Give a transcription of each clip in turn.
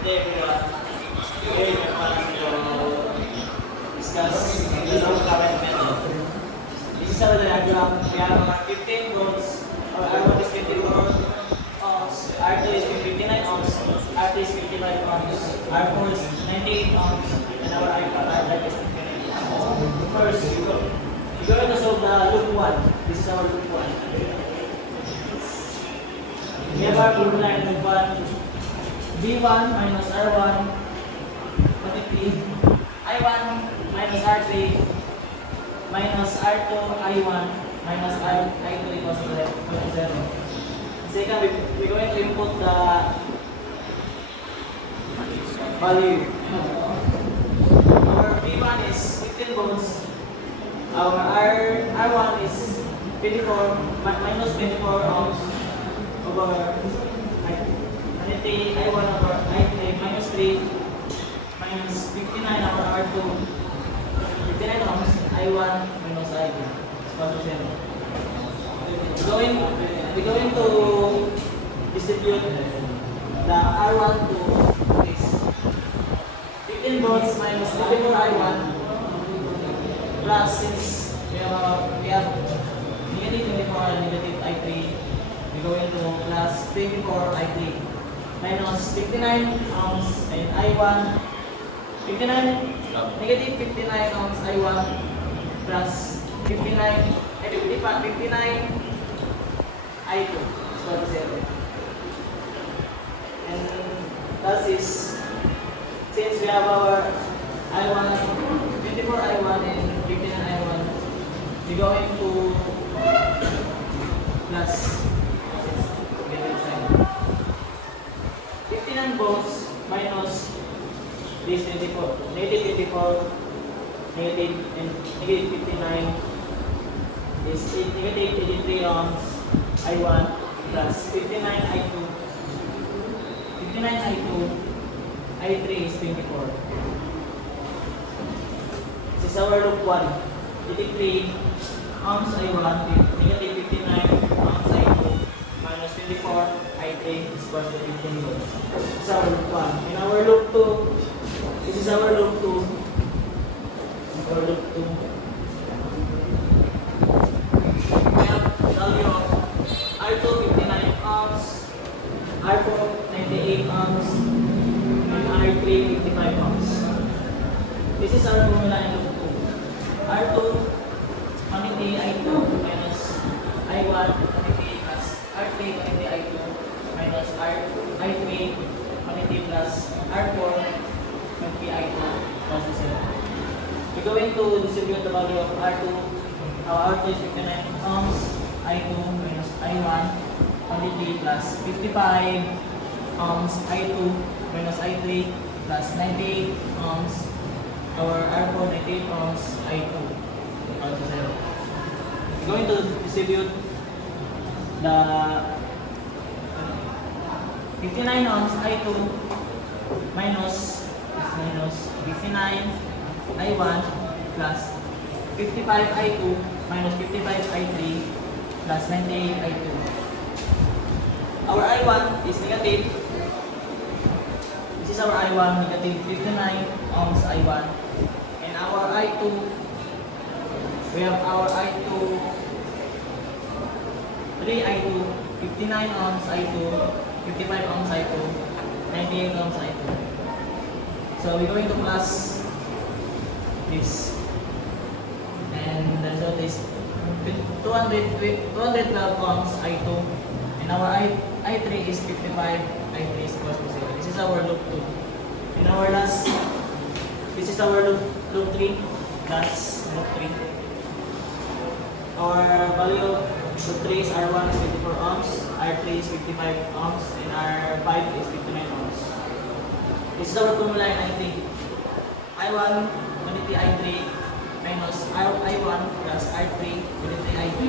Today everyone, today we are planning to discuss the low current method. This is our diagram. We have our 15 volts, our R1 is 24 ohms, R2 is 59 ohms, R3 is 55 ohms, R4 is 98 ohms, and our R5 is 59 ohms. First, we're going to solve the loop 1. This is our loop 1. We have our formula in loop 1. V1 minus R1 multiply I1 minus R3 minus R2 I1 minus I2 equals to 0. Second, we're going to input the value. Our V1 is 15 volts. Our R1 is 24 minus 24 ohms over I1 over I3 minus 3 minus 59 over R2 59 ohms I1 minus I2 equals to 0. We're going to distribute the R1 to this 15 volts minus 24 I1 plus, since we have negative 24 and negative I3, we're going to plus 24 I3 minus 59 ohms and I1 negative 59 ohms I1 plus 59 I2 equal to 0. And thus is, since we have our I1 24 I1 and 59 I1, we're going to plus 59 volts minus this 24, negative 24, negative and negative 59 is negative 83 ohms I1 plus 59 I2. 59 I2, I3 is 24. This is our loop 1. 83 ohms I1, negative 59 ohms I2 minus 24 I3 is equal to 15 volts. This is our loop 1. In our loop 2, this is our loop 2. Our loop 2. We have value of R2 59 ohms, R4 98 ohms, and R3 55 ohms. This is our formula in loop 2. R2 quantity I2 minus I1 quantity plus R3 quantity I2 minus I3 quantity plus R4 quantity I2 plus 0. We're going to distribute the value of R2. Our R2 is 59 ohms, I2 minus I1 quantity plus 55 ohms I2 minus I3 plus 98 ohms. Our R4 98 ohms I2 equal to 0. We're going to distribute the 59 ohms I2 minus 59 I1 plus 55 I2 minus 55 I3 plus 98 I2. Our I1 is negative. This is our I1, negative 59 ohms I1. And our I2, we have our I2, 3 I2, 59 ohms I2, 55 ohms I2, 98 ohms I2. So we're going to plus this. And the result is 212 ohms I2. And our I3 is 55, I3 is equal to 0. This is our loop 2. In our last, this is our loop 3, last loop 3. Our value of loop 3 is R1 is 24 ohms, R3 is 55 ohms, and R5 is 59 ohms. This is our formula in I3. I1 quantity I3 minus I1 plus R3 quantity I3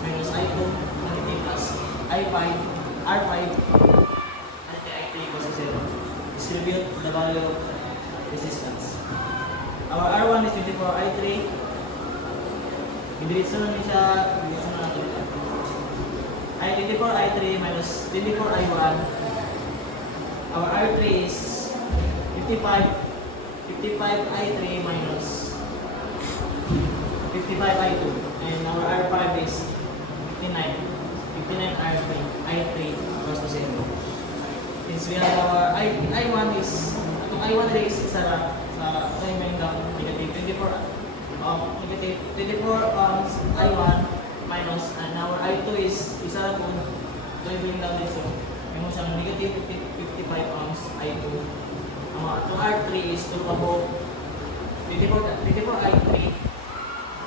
minus I2 quantity plus I5 R5 quantity I3 equals to 0. Distribute the value of resistance. Our R1 is 24 I3. Ibiritso na siya, ibiritso na natin. I24 I3 minus 24 I1 our R3 is 55 I3 minus 55 I2, and our R5 is 59 I3 equals to 0. Since we have our I1 is, itong I1 raise sa timing lang, negative 24 ohms I1 minus, and our I2 is isa po, driving down din so, may mo siyang negative 55 ohms I2. Itong R3 is 2 above 24 I3,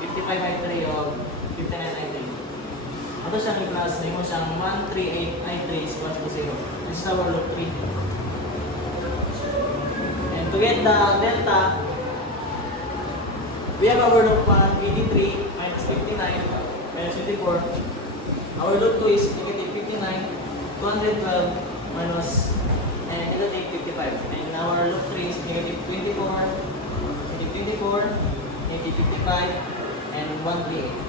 55 I3 o 59 I3. Ito siyang i-plus, may mo siyang 138 I3 is equals to 0. This is our loop 3. And to get the delta, we have our loop 1, 83 minus 59 minus 54. Our loop 2 is negative 59, 212 minus negative 55. And our loop 3 is negative 24, negative 55, and 138.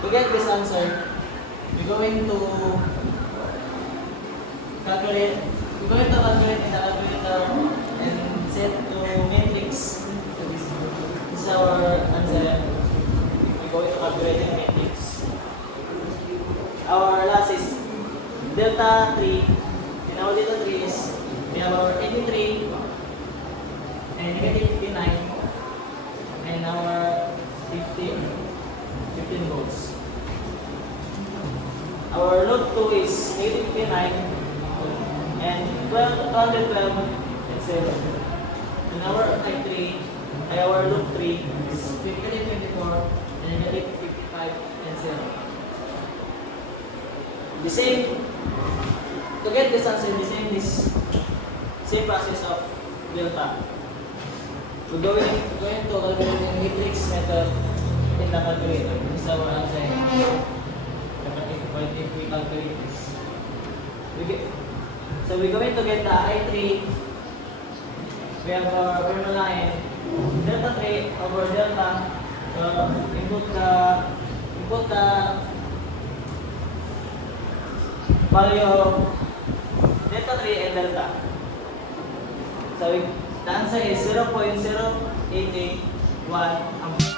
To get this answer, we're going to calculate in the calculator and set to matrix. This is our answer. We're going to calculate in matrix. Our last is delta 3. And our delta 3 is, we have our 83 and negative 59 and our 15 volts. Our loop 2 is negative 59 and 212 and 0. And our I3, our loop 3 is negative 24 and negative 55 and 0. The same, to get this answer, same process of delta. We're going to calculate the matrix method in the calculator. This is our answer. If we calculate this, so we're going to get the I3. We have our formula in delta 3 over delta. So input the value of delta 3 and delta. So the answer is 0.081 ampere.